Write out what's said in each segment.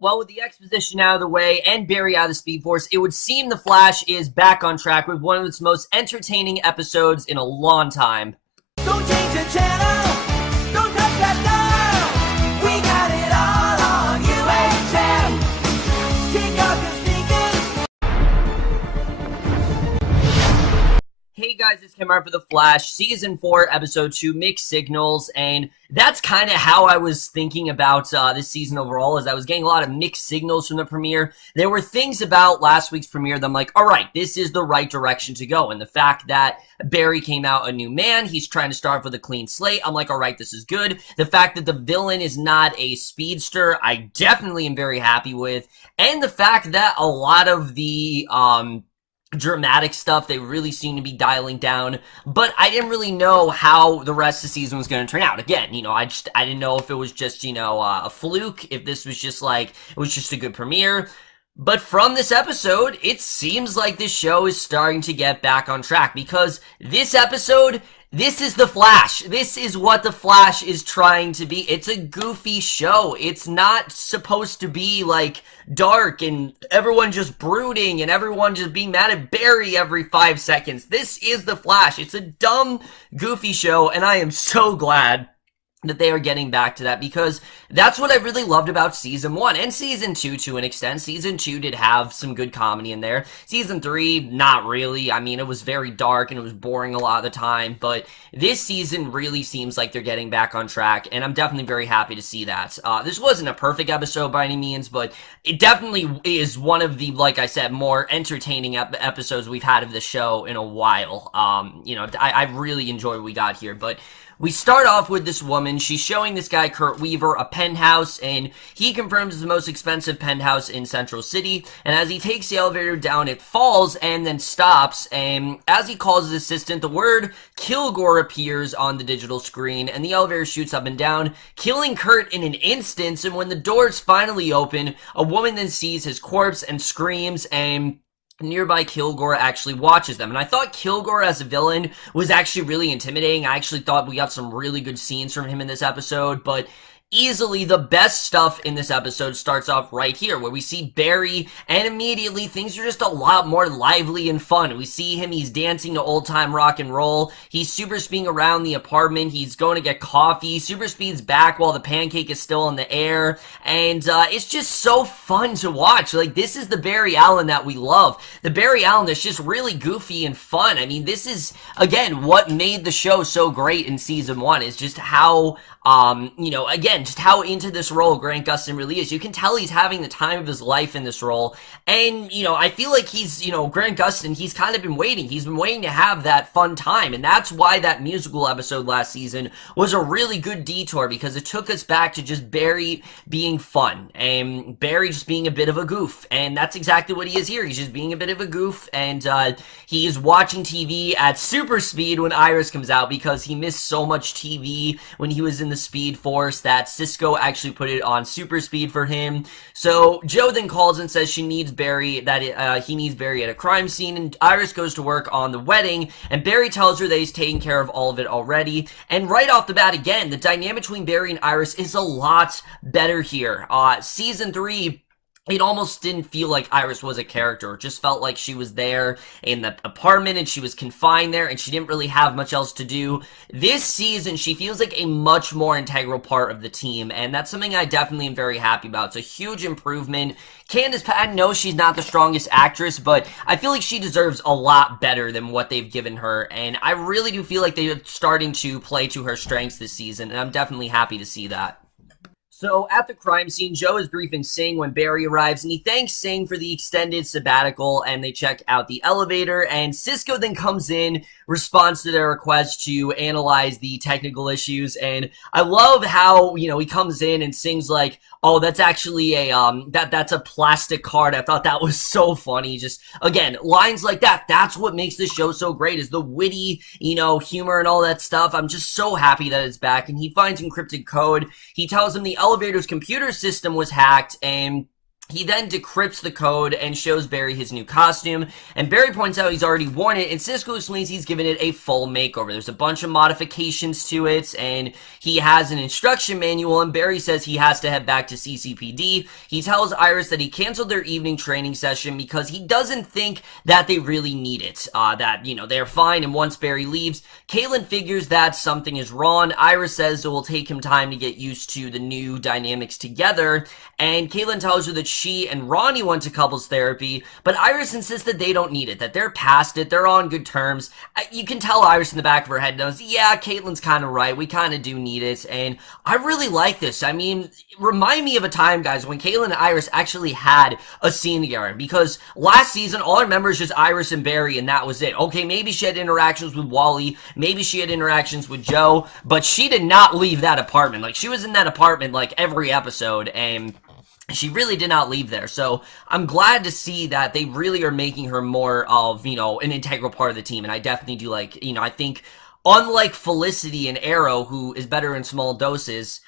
Well, with the exposition out of the way and Barry out of the Speed Force, it would seem The Flash is back on track with one of its most entertaining episodes in a long time. Don't change the channel, don't touch that dial. We got it all on UHF. Take off your sneakers. Hey guys, it's Cavanagh for The Flash, Season 4, Episode 2, Mixed Signals, and that's kind of how I was thinking about this season overall, as I was getting a lot of mixed signals from the premiere. There were things about last week's premiere that I'm like, alright, this is the right direction to go, and the fact that Barry came out a new man, he's trying to start with a clean slate, I'm like, alright, this is good. The fact that the villain is not a speedster, I definitely am very happy with, and the fact that a lot of the, dramatic stuff they really seem to be dialing down, but I didn't really know how the rest of the season was going to turn out. Again, I didn't know if it was just, a fluke, if this was just like, it was just a good premiere. But from this episode, it seems like this show is starting to get back on track, because this episode, this is The Flash. This is what The Flash is trying to be. It's a goofy show. It's not supposed to be, like, dark and everyone just brooding and everyone just being mad at Barry every 5 seconds. This is The Flash. It's a dumb, goofy show, and I am so glad that they are getting back to that, because that's what I really loved about Season 1 and Season 2 to an extent. Season 2 did have some good comedy in there. Season 3, not really. I mean, it was very dark and it was boring a lot of the time, but this season really seems like they're getting back on track, and I'm definitely very happy to see that. This wasn't a perfect episode by any means, but it definitely is one of the, like I said, more entertaining episodes we've had of the show in a while. I really enjoyed what we got here, but we start off with this woman. She's showing this guy, Kurt Weaver, a penthouse, and he confirms it's the most expensive penthouse in Central City. And as he takes the elevator down, it falls and then stops. And as he calls his assistant, the word Kilgore appears on the digital screen, and the elevator shoots up and down, killing Kurt in an instant. And when the doors finally open, a woman then sees his corpse and screams, and nearby Kilgore actually watches them. And I thought Kilgore as a villain was actually really intimidating. I actually thought we got some really good scenes from him in this episode, but easily the best stuff in this episode starts off right here, where we see Barry, and immediately things are just a lot more lively and fun. We see him, he's dancing to old-time rock and roll, he's super speeding around the apartment, he's going to get coffee, super speeds back while the pancake is still in the air, and it's just so fun to watch. Like, this is the Barry Allen that we love. The Barry Allen that's just really goofy and fun. I mean, this is, again, what made the show so great in Season 1, is just how again, just how into this role Grant Gustin really is. You can tell he's having the time of his life in this role. And, I feel like he's, Grant Gustin, he's kind of been waiting. He's been waiting to have that fun time. And that's why that musical episode last season was a really good detour, because it took us back to just Barry being fun and Barry just being a bit of a goof. And that's exactly what he is here. He's just being a bit of a goof. And he is watching TV at super speed when Iris comes out, because he missed so much TV when he was in the Speed Force that Cisco actually put it on super speed for him. So Joe then calls and says she needs Barry, that he needs Barry at a crime scene, and Iris goes to work on the wedding, and Barry tells her that he's taking care of all of it already. And right off the bat, again, the dynamic between Barry and Iris is a lot better here. Season 3, it almost didn't feel like Iris was a character. It just felt like she was there in the apartment and she was confined there and she didn't really have much else to do. This season, she feels like a much more integral part of the team, and that's something I definitely am very happy about. It's a huge improvement. Candice, Patton, knows she's not the strongest actress, but I feel like she deserves a lot better than what they've given her, and I really do feel like they're starting to play to her strengths this season, and I'm definitely happy to see that. So, at the crime scene, Joe is briefing Singh when Barry arrives, and he thanks Singh for the extended sabbatical, and they check out the elevator, and Cisco then comes in, responds to their request to analyze the technical issues, and I love how, he comes in and Singh's like, oh, that's actually that's a plastic card. I thought that was so funny. Just, again, lines like that, that's what makes this show so great, is the witty, humor and all that stuff. I'm just so happy that it's back, and he finds encrypted code. He tells him the elevator's computer system was hacked, and He then decrypts the code and shows Barry his new costume, and Barry points out he's already worn it, and Cisco explains he's given it a full makeover. There's a bunch of modifications to it, and he has an instruction manual, and Barry says he has to head back to CCPD. He tells Iris that he canceled their evening training session because he doesn't think that they really need it, that, they're fine, and once Barry leaves, Keiynan figures that something is wrong. Iris says it will take him time to get used to the new dynamics together, and Keiynan tells her that she and Ronnie went to couples therapy, but Iris insists that they don't need it, that they're past it, they're on good terms. You can tell Iris in the back of her head knows, yeah, Caitlin's kind of right, we kind of do need it, and I really like this. I mean, remind me of a time, guys, when Keiynan and Iris actually had a scene together, because last season, all I remember is just Iris and Barry, and that was it. Okay, maybe she had interactions with Wally, maybe she had interactions with Joe, but she did not leave that apartment. Like, she was in that apartment, like, every episode, and she really did not leave there. So I'm glad to see that they really are making her more of, an integral part of the team. And I definitely do like, I think unlike Felicity and Arrow, who is better in small doses,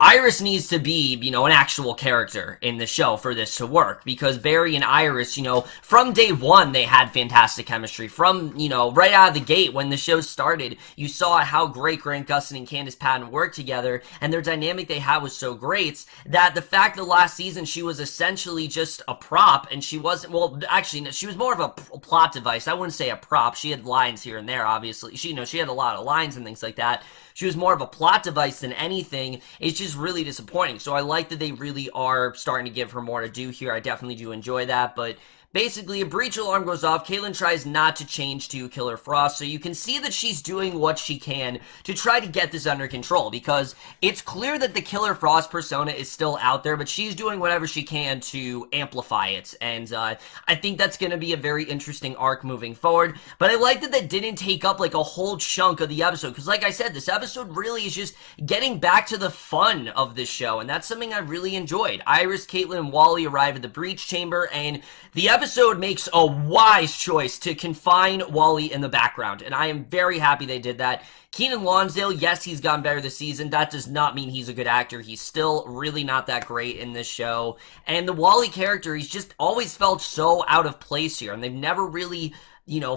Iris needs to be, an actual character in the show for this to work, because Barry and Iris, from day one, they had fantastic chemistry. From, right out of the gate when the show started, you saw how great Grant Gustin and Candice Patton worked together, and their dynamic they had was so great that the fact that last season she was essentially just a prop, and she wasn't, well, actually, she was more of a plot device. I wouldn't say a prop. She had lines here and there, obviously. She had a lot of lines and things like that. She was more of a plot device than anything. It's just really disappointing. So I like that they really are starting to give her more to do here. I definitely do enjoy that. But basically, a breach alarm goes off. Keiynan tries not to change to Killer Frost, so you can see that she's doing what she can to try to get this under control, because it's clear that the Killer Frost persona is still out there, but she's doing whatever she can to amplify it, and I think that's going to be a very interesting arc moving forward. But I like that that didn't take up like a whole chunk of the episode, because like I said, this episode really is just getting back to the fun of this show, and that's something I really enjoyed. Iris, Caitlin, and Wally arrive at the breach chamber, and the episode makes a wise choice to confine Wally in the background, and I am very happy they did that. Keiynan Lonsdale, yes, he's gotten better this season. That does not mean he's a good actor. He's still really not that great in this show. And the Wally character, he's just always felt so out of place here, and they've never really,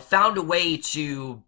found a way to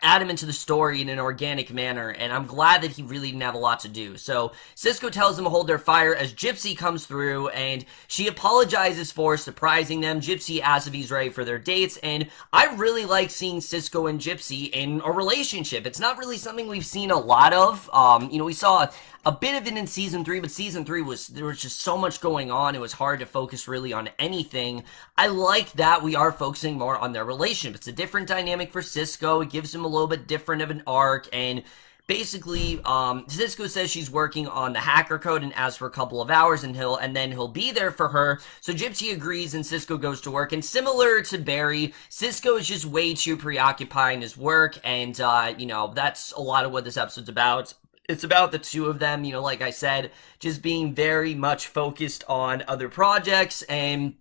add him into the story in an organic manner, and I'm glad that he really didn't have a lot to do. So Cisco tells them to hold their fire as Gypsy comes through, and she apologizes for surprising them. Gypsy asks if he's ready for their dates, and I really like seeing Cisco and Gypsy in a relationship. It's not really something we've seen a lot of. We saw a bit of it in season 3, but season 3 there was just so much going on. It was hard to focus really on anything. I like that we are focusing more on their relationship. It's a different dynamic for Cisco. It gives him a little bit different of an arc, and basically, Cisco says she's working on the hacker code and asks for a couple of hours, and then he'll be there for her. So Gypsy agrees, and Cisco goes to work. And similar to Barry, Cisco is just way too preoccupied in his work, and that's a lot of what this episode's about. It's about the two of them, like I said, just being very much focused on other projects, and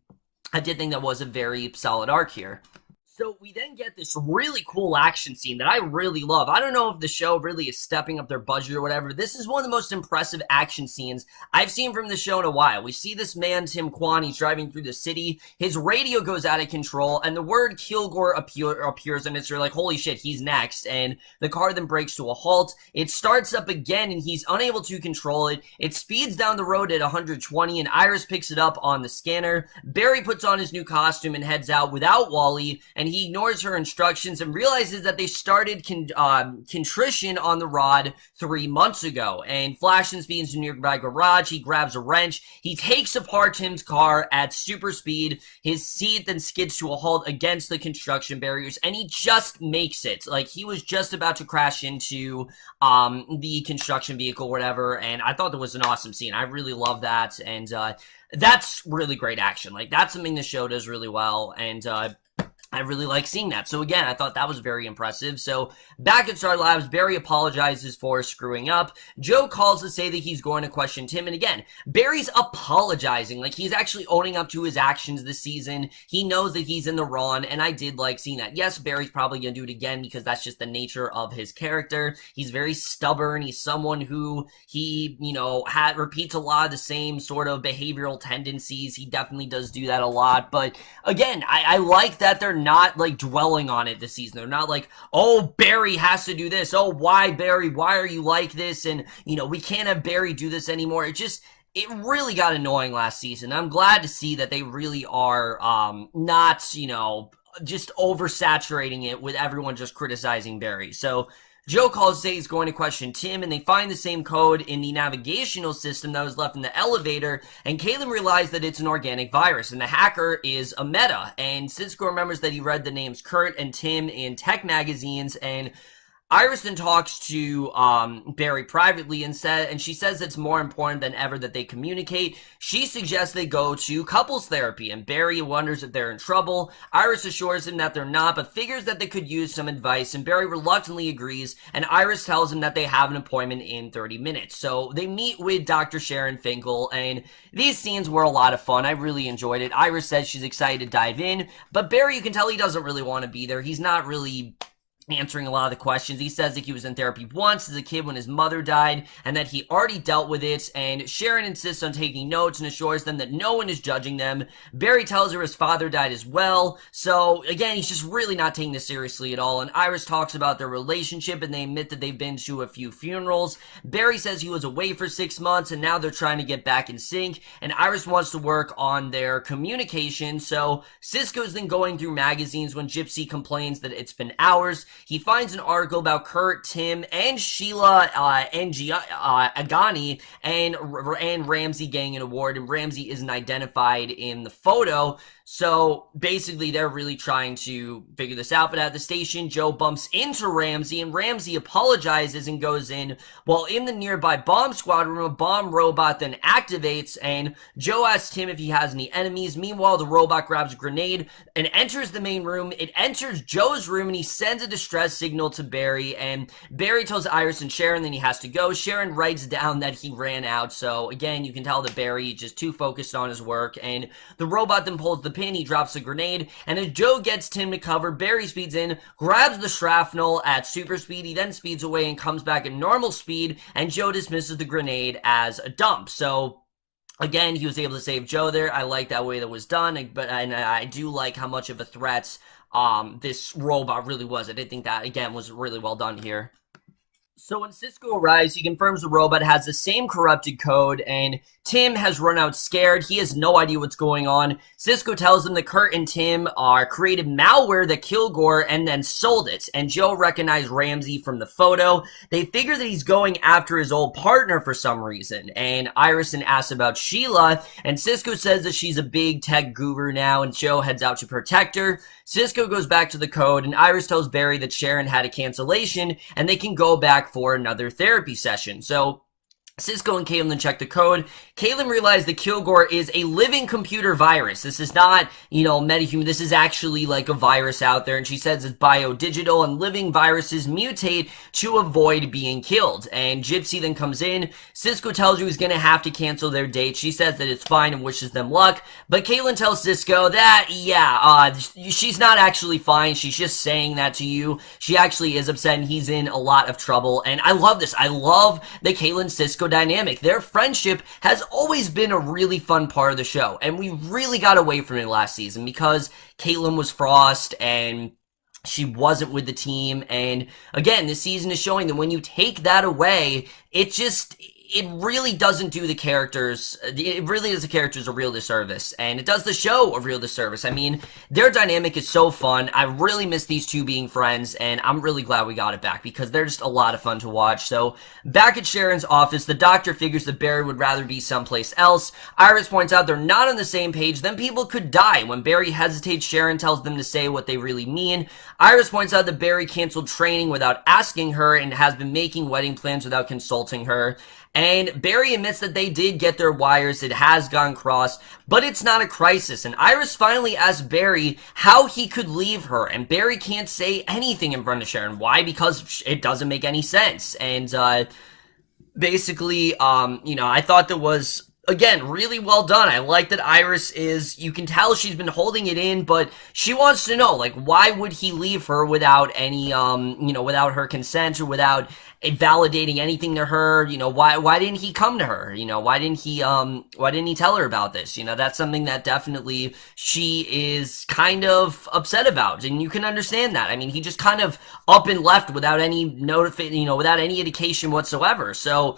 I did think that was a very solid arc here. So we then get this really cool action scene that I really love. I don't know if the show really is stepping up their budget or whatever. This is one of the most impressive action scenes I've seen from the show in a while. We see this man, Tim Kwan, he's driving through the city. His radio goes out of control, and the word Kilgore appears, and it's like, holy shit, he's next. And the car then brakes to a halt. It starts up again, and he's unable to control it. It speeds down the road at 120, and Iris picks it up on the scanner. Barry puts on his new costume and heads out without Wally, and he ignores her instructions and realizes that they started contrition on the rod 3 months ago. And Flash then speeds to a nearby garage. He grabs a wrench. He takes apart Tim's car at super speed. His seat then skids to a halt against the construction barriers, and he just makes it. Like, he was just about to crash into the construction vehicle or whatever, and I thought that was an awesome scene. I really love that, and that's really great action. Like, that's something the show does really well, and I really like seeing that. So again, I thought that was very impressive. So back at Star Labs, Barry apologizes for screwing up. Joe calls to say that he's going to question Tim. And again, Barry's apologizing. Like, he's actually owning up to his actions this season. He knows that he's in the wrong, and I did like seeing that. Yes, Barry's probably going to do it again because that's just the nature of his character. He's very stubborn. He's someone who repeats a lot of the same sort of behavioral tendencies. He definitely does do that a lot. But again, I like that they're not like dwelling on it this season. They're not like, oh, Barry has to do this. Oh, why, Barry? Why are you like this? And, we can't have Barry do this anymore. It really got annoying last season. I'm glad to see that they really are not, just oversaturating it with everyone just criticizing Barry. So Joe calls to say he's going to question Tim, and they find the same code in the navigational system that was left in the elevator, and Keiynan realized that it's an organic virus, and the hacker is a meta, and Cisco remembers that he read the names Kurt and Tim in tech magazines, and Iris then talks to Barry privately and she says it's more important than ever that they communicate. She suggests they go to couples therapy, and Barry wonders if they're in trouble. Iris assures him that they're not, but figures that they could use some advice, and Barry reluctantly agrees, and Iris tells him that they have an appointment in 30 minutes. So they meet with Dr. Sharon Finkel, and these scenes were a lot of fun. I really enjoyed it. Iris says she's excited to dive in, but Barry, you can tell he doesn't really want to be there. He's not really answering a lot of the questions. He says that he was in therapy once as a kid when his mother died, and that he already dealt with it, and Sharon insists on taking notes and assures them that no one is judging them. Barry tells her his father died as well, so again, he's just really not taking this seriously at all, and Iris talks about their relationship, and they admit that they've been to a few funerals. Barry says he was away for 6 months, and now they're trying to get back in sync, and Iris wants to work on their communication, so Cisco's then going through magazines when Gypsy complains that it's been hours. He finds an article about Kurt, Tim, and Sheila Agani and Ramsey getting an award, and Ramsey isn't identified in the photo. So basically, they're really trying to figure this out. But at the station, Joe bumps into Ramsey, and Ramsey apologizes and goes in. While in the nearby bomb squad room, a bomb robot then activates, and Joe asks Tim if he has any enemies. Meanwhile, the robot grabs a grenade and enters the main room. It enters Joe's room, and he sends a distress signal to Barry. And Barry tells Iris and Sharon that he has to go. Sharon writes down that he ran out. So again, you can tell that Barry is just too focused on his work. And the robot then pulls the pin, he drops a grenade, and as Joe gets Tim to cover, Barry speeds in, grabs the shrapnel at super speed. He then speeds away and comes back at normal speed, and Joe dismisses the grenade as a dump. So again, he was able to save Joe there. I like that way that was done, but I do like how much of a threat this robot really was. I did think that, again, was really well done here. So when Cisco arrives, he confirms the robot has the same corrupted code, and Tim has run out scared. He has no idea what's going on. Cisco tells them that Kurt and Tim created malware that Kilgore and then sold it, and Joe recognized Ramsey from the photo. They figure that he's going after his old partner for some reason, and Irison asks about Sheila, and Cisco says that she's a big tech guru now, and Joe heads out to protect her. Cisco goes back to the code, and Iris tells Barry that Sharon had a cancellation, and they can go back for another therapy session. So Cisco and Keiynan check the code. Keiynan realized that Kilgore is a living computer virus. This is not, metahuman. This is actually like a virus out there. And she says it's biodigital, and living viruses mutate to avoid being killed. And Gypsy then comes in. Cisco tells her he's going to have to cancel their date. She says that it's fine and wishes them luck. But Keiynan tells Cisco that, she's not actually fine. She's just saying that to you. She actually is upset, and he's in a lot of trouble. And I love this. I love the Keiynan-Cisco dynamic. Their friendship has always been a really fun part of the show, and we really got away from it last season because Keiynan was Frost and she wasn't with the team. And again, this season is showing that when you take that away, it really doesn't do the characters, it really does the characters a real disservice, and it does the show a real disservice. I mean, their dynamic is so fun. I really miss these two being friends, and I'm really glad we got it back because they're just a lot of fun to watch. So back at Sharon's office, the doctor figures that Barry would rather be someplace else. Iris points out they're not on the same page, then people could die. When Barry hesitates, Sharon tells them to say what they really mean. Iris points out that Barry canceled training without asking her and has been making wedding plans without consulting her. And Barry admits that they did get their wires, it has gone crossed, but it's not a crisis. And Iris finally asks Barry how he could leave her, and Barry can't say anything in front of Sharon. Why? Because it doesn't make any sense. And basically, I thought that was, again, really well done. I like that Iris you can tell she's been holding it in, but she wants to know, like, why would he leave her without any, without her consent or without validating anything to her? Why didn't he come to her? Why didn't he tell her about this? That's something that definitely she is kind of upset about, and you can understand that. I mean, he just kind of up and left without any without any indication whatsoever. So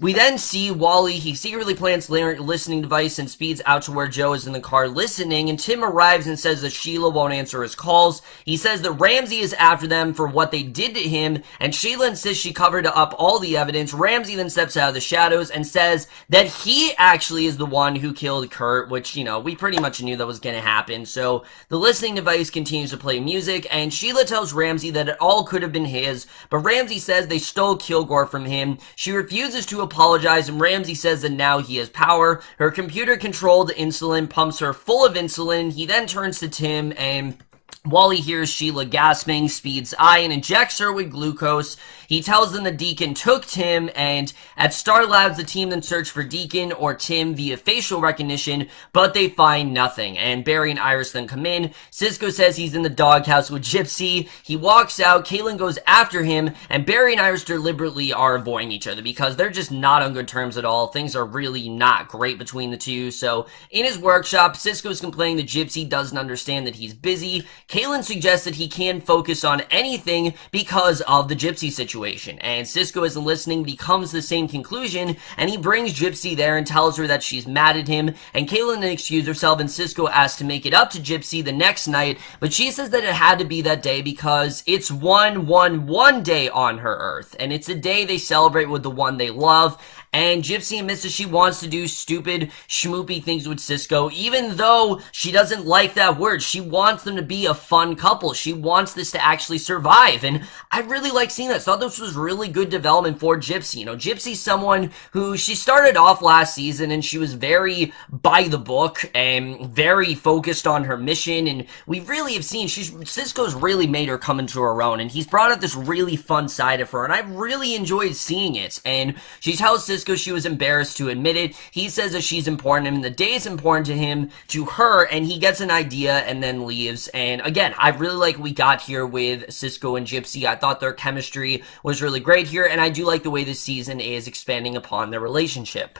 we then see Wally. He secretly plants listening device and speeds out to where Joe is in the car listening, and Tim arrives and says that Sheila won't answer his calls. He says that Ramsey is after them for what they did to him, and Sheila insists she covered up all the evidence. Ramsey then steps out of the shadows and says that he actually is the one who killed Kurt, which, we pretty much knew that was going to happen. So the listening device continues to play music, and Sheila tells Ramsey that it all could have been his, but Ramsey says they stole Kilgore from him. She refuses to apologize, and Ramsey says that now he has power. Her computer-controlled insulin pumps her full of insulin. He then turns to Tim, and Wally hears Sheila gasping, speeds I and injects her with glucose. He tells them that Deacon took Tim, and at Star Labs, the team then search for Deacon or Tim via facial recognition, but they find nothing, and Barry and Iris then come in. Cisco says he's in the doghouse with Gypsy. He walks out, Keiynan goes after him, and Barry and Iris deliberately are avoiding each other because they're just not on good terms at all. Things are really not great between the two. So in his workshop, Cisco's complaining that Gypsy doesn't understand that he's busy. Keiynan suggests that he can focus on anything because of the Gypsy situation. And Cisco isn't listening, but he comes to the same conclusion, and he brings Gypsy there and tells her that she's mad at him, and Keiynan then excuses herself, and Cisco asks to make it up to Gypsy the next night, but she says that it had to be that day because it's 111 day on her Earth, and it's a day they celebrate with the one they love. And Gypsy admits that she wants to do stupid, schmoopy things with Cisco, even though she doesn't like that word. She wants them to be a fun couple. She wants this to actually survive. And I really like seeing that. So I thought this was really good development for Gypsy. Gypsy's someone who she started off last season and she was very by the book and very focused on her mission. And we really have seen Cisco's really made her come into her own. And he's brought out this really fun side of her. And I've really enjoyed seeing it. And she tells Cisco she was embarrassed to admit it. He says that she's important to him, the day is important to her, and he gets an idea and then leaves. And again, I really like what we got here with Cisco and Gypsy. I thought their chemistry was really great here, and I do like the way this season is expanding upon their relationship.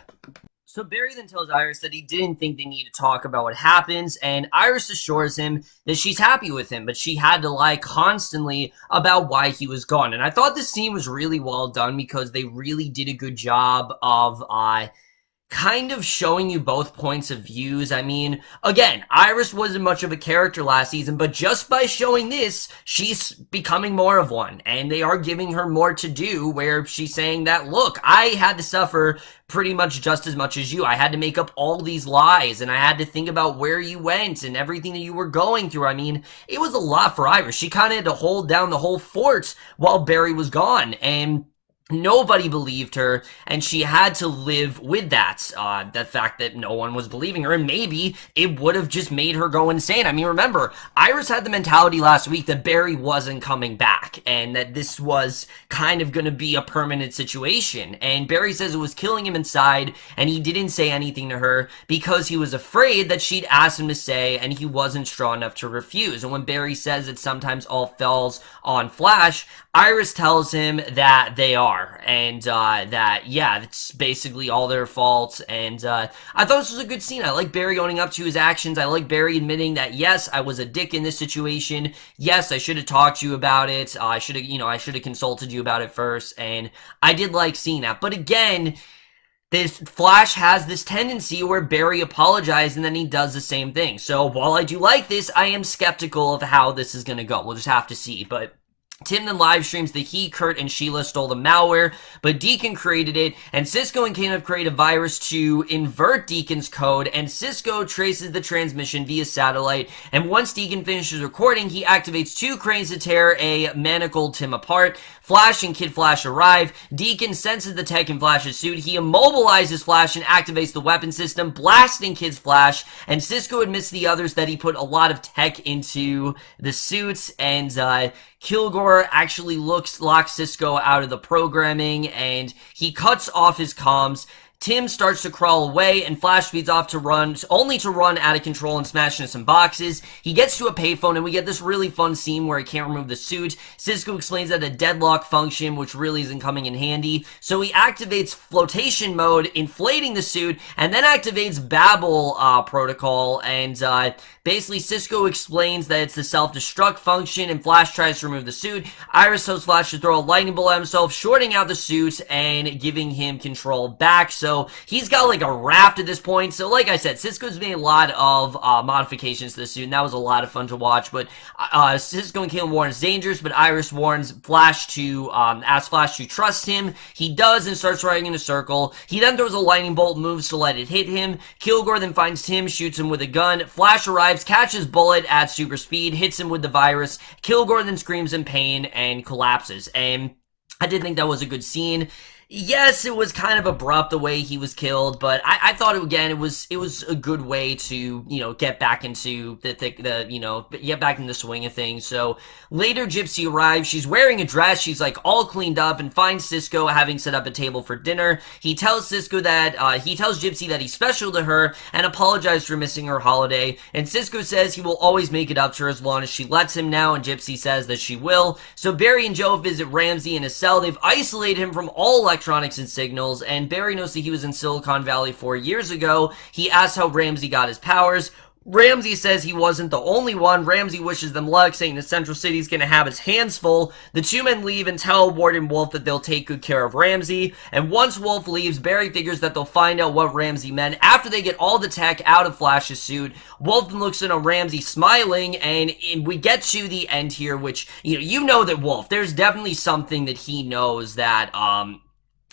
So Barry then tells Iris that he didn't think they need to talk about what happens, and Iris assures him that she's happy with him, but she had to lie constantly about why he was gone. And I thought this scene was really well done because they really did a good job of kind of showing you both points of views. I mean, again, Iris wasn't much of a character last season, but just by showing this, she's becoming more of one, and they are giving her more to do, where she's saying that, look, I had to suffer pretty much just as much as you. I had to make up all these lies, and I had to think about where you went and everything that you were going through. I mean, it was a lot for Iris. She kind of had to hold down the whole fort while Barry was gone, and nobody believed her, and she had to live with that fact that no one was believing her, and maybe it would have just made her go insane. I mean, remember, Iris had the mentality last week that Barry wasn't coming back, and that this was kind of going to be a permanent situation, and Barry says it was killing him inside, and he didn't say anything to her because he was afraid that she'd ask him to say, and he wasn't strong enough to refuse. And when Barry says that sometimes all falls on Flash, Iris tells him that they are, and that, yeah, it's basically all their fault. And I thought this was a good scene. I like Barry owning up to his actions. I like Barry admitting that, yes, I was a dick in this situation. Yes, I should have talked to you about it. I should have consulted you about it first. And I did like seeing that. But again, this Flash has this tendency where Barry apologizes and then he does the same thing. So while I do like this, I am skeptical of how this is going to go. We'll just have to see. But Tim then live streams that he, Kurt, and Sheila stole the malware, but Deacon created it, and Cisco and Keiynan have created a virus to invert Deacon's code, and Cisco traces the transmission via satellite, and once Deacon finishes recording, he activates 2 cranes to tear a manacled Tim apart. Flash and Kid Flash arrive. Deacon senses the tech in Flash's suit. He immobilizes Flash and activates the weapon system, blasting Kid's Flash, and Cisco admits to the others that he put a lot of tech into the suits, and Kilgore actually locks Cisco out of the programming, and he cuts off his comms. Tim starts to crawl away, and Flash speeds off to run, only to run out of control and smash into some boxes. He gets to a payphone, and we get this really fun scene where he can't remove the suit. Cisco explains that a deadlock function, which really isn't coming in handy. So he activates flotation mode, inflating the suit, and then activates Babel protocol, and basically Cisco explains that it's the self-destruct function, and Flash tries to remove the suit. Iris tells Flash to throw a lightning bolt at himself, shorting out the suit and giving him control back. So he's got like a raft at this point. So like I said, Cisco's made a lot of modifications to the suit, and that was a lot of fun to watch. But Cisco and Keiynan warn it's dangerous, but Iris warns Flash to ask Flash to trust him. He does and starts running in a circle. He then throws a lightning bolt, moves to let it hit him. Kilgore then finds Tim, shoots him with a gun. Flash arrives, catches Bullet at super speed, hits him with the virus. Kilgore then screams in pain and collapses. And I did think that was a good scene. Yes, it was kind of abrupt the way he was killed, but I thought it was a good way to, get back into get back in the swing of things. So later Gypsy arrives. She's wearing a dress. She's like all cleaned up and finds Cisco having set up a table for dinner. He tells Gypsy that he's special to her and apologizes for missing her holiday. And Cisco says he will always make it up to her as long as she lets him now, and Gypsy says that she will. So Barry and Joe visit Ramsey in his cell. They've isolated him from all electronics and signals, and Barry knows that he was in Silicon Valley 4 years ago. He asks how Ramsey got his powers. Ramsey says he wasn't the only one. Ramsey wishes them luck, saying that Central City's gonna have his hands full. The two men leave and tell Warden Wolf that they'll take good care of Ramsey. And once Wolf leaves, Barry figures that they'll find out what Ramsey meant after they get all the tech out of Flash's suit. Wolf then looks in on Ramsey smiling, and we get to the end here, which, you know that Wolf, there's definitely something that he knows that,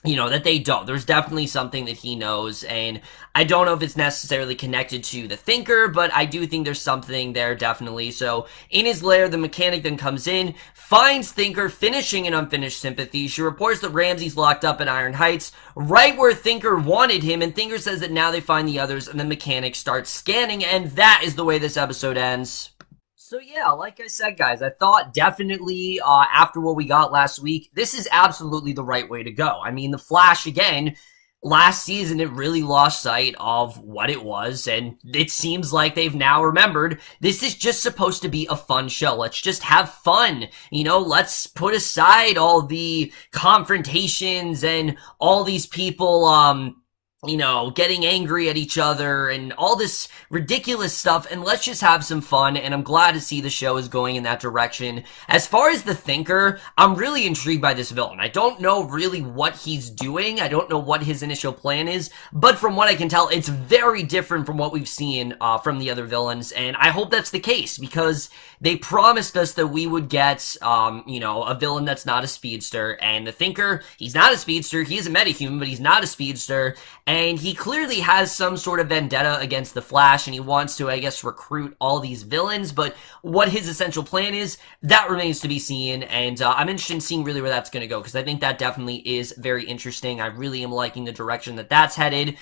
that they don't. There's definitely something that he knows, and I don't know if it's necessarily connected to the Thinker, but I do think there's something there, definitely. So, in his lair, the mechanic then comes in, finds Thinker finishing an unfinished sympathy. She reports that Ramsey's locked up in Iron Heights, right where Thinker wanted him, and Thinker says that now they find the others, and the mechanic starts scanning, and that is the way this episode ends. So yeah, like I said, guys, I thought definitely after what we got last week, this is absolutely the right way to go. I mean, The Flash, again, last season, it really lost sight of what it was, and it seems like they've now remembered this is just supposed to be a fun show. Let's just have fun. Let's put aside all the confrontations and all these people, getting angry at each other and all this ridiculous stuff, and let's just have some fun, and I'm glad to see the show is going in that direction. As far as the Thinker, I'm really intrigued by this villain. I don't know really what he's doing. I don't know what his initial plan is, but from what I can tell, it's very different from what we've seen from the other villains, and I hope that's the case, because they promised us that we would get, a villain that's not a speedster, and the Thinker, he's not a speedster, he is a metahuman, but he's not a speedster, and he clearly has some sort of vendetta against the Flash, and he wants to, I guess, recruit all these villains, but what his essential plan is, that remains to be seen, and I'm interested in seeing really where that's going to go, because I think that definitely is very interesting. I really am liking the direction that that's headed.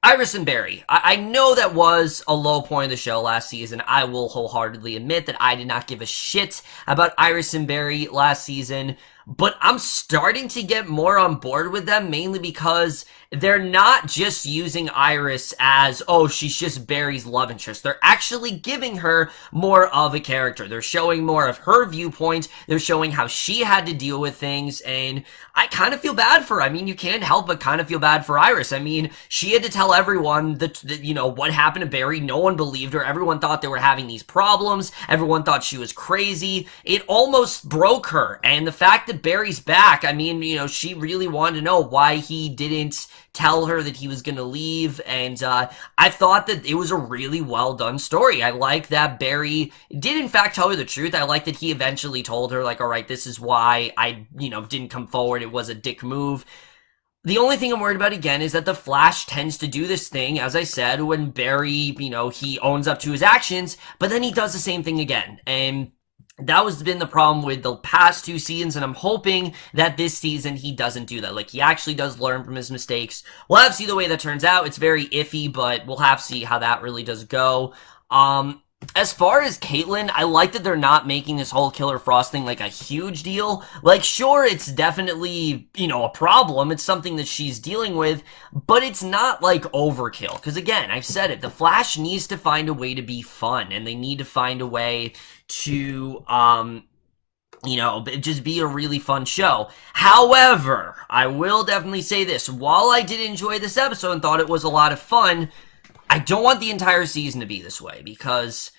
Iris and Barry. I know that was a low point of the show last season. I will wholeheartedly admit that I did not give a shit about Iris and Barry last season, but I'm starting to get more on board with them, mainly because they're not just using Iris as, she's just Barry's love interest. They're actually giving her more of a character. They're showing more of her viewpoint. They're showing how she had to deal with things, and I kind of feel bad for her. I mean, you can't help but kind of feel bad for Iris. I mean, she had to tell everyone that what happened to Barry. No one believed her. Everyone thought they were having these problems. Everyone thought she was crazy. It almost broke her, and the fact that that Barry's back. I mean, you know, she really wanted to know why he didn't tell her that he was going to leave, and I thought that it was a really well done story. I like that Barry did in fact tell her the truth. I like that he eventually told her, like, all right, this is why I, you know, didn't come forward. It was a dick move. The only thing I'm worried about again is that the Flash tends to do this thing, as I said, when Barry, you know, he owns up to his actions, but then he does the same thing again. And that was been the problem with the past 2 seasons, and I'm hoping that this season he doesn't do that. Like, he actually does learn from his mistakes. We'll have to see the way that turns out. It's very iffy, but we'll have to see how that really does go. As far as Caitlyn, I like that they're not making this whole Killer Frost thing like a huge deal. Like, sure, it's definitely, you know, a problem. It's something that she's dealing with, but it's not like overkill. Because again, I've said it, the Flash needs to find a way to be fun, and they need to find a way to, you know, just be a really fun show. However, I will definitely say this. While I did enjoy this episode and thought it was a lot of fun, I don't want the entire season to be this way, because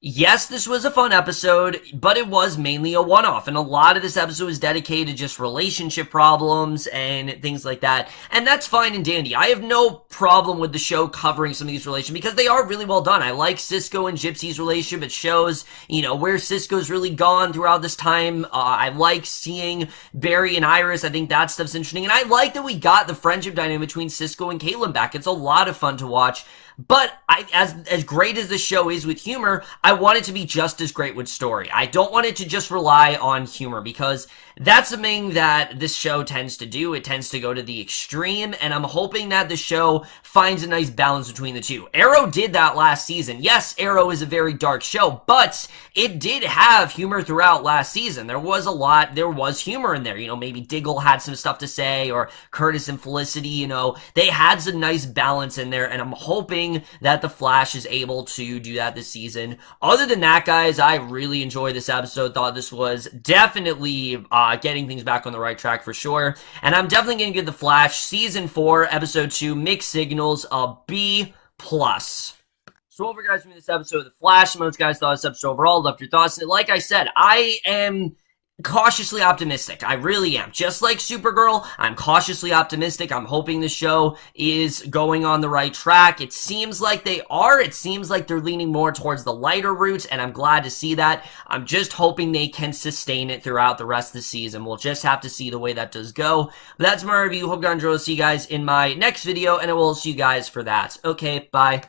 yes, this was a fun episode, but it was mainly a one-off, and a lot of this episode was dedicated to just relationship problems and things like that, and that's fine and dandy. I have no problem with the show covering some of these relationships, because they are really well done. I like Cisco and Gypsy's relationship. It shows, you know, where Cisco's really gone throughout this time. I like seeing Barry and Iris. I think that stuff's interesting, and I like that we got the friendship dynamic between Cisco and Caitlyn back. It's a lot of fun to watch. But as great as the show is with humor, I want it to be just as great with story. I don't want it to just rely on humor, because that's something that this show tends to do. It tends to go to the extreme, and I'm hoping that the show finds a nice balance between the two. Arrow did that last season. Yes, Arrow is a very dark show, but it did have humor throughout last season. There was humor in there. You know, maybe Diggle had some stuff to say, or Curtis and Felicity, you know, they had some nice balance in there, and I'm hoping that The Flash is able to do that this season. Other than that, guys, I really enjoyed this episode. Thought this was definitely getting things back on the right track for sure. And I'm definitely going to give The Flash Season 4, Episode 2, Mixed Signals, a B+. So over, guys, from this episode of The Flash, most guys thought this episode overall, left your thoughts. And like I said, I am cautiously optimistic. I really am. Just like Supergirl, I'm cautiously optimistic. I'm hoping the show is going on the right track. It seems like they are. It seems like they're leaning more towards the lighter route, and I'm glad to see that. I'm just hoping they can sustain it throughout the rest of the season. We'll just have to see the way that does go. But that's my review. Hope you enjoyed. See you guys in my next video, and I will see you guys for that. Okay, bye.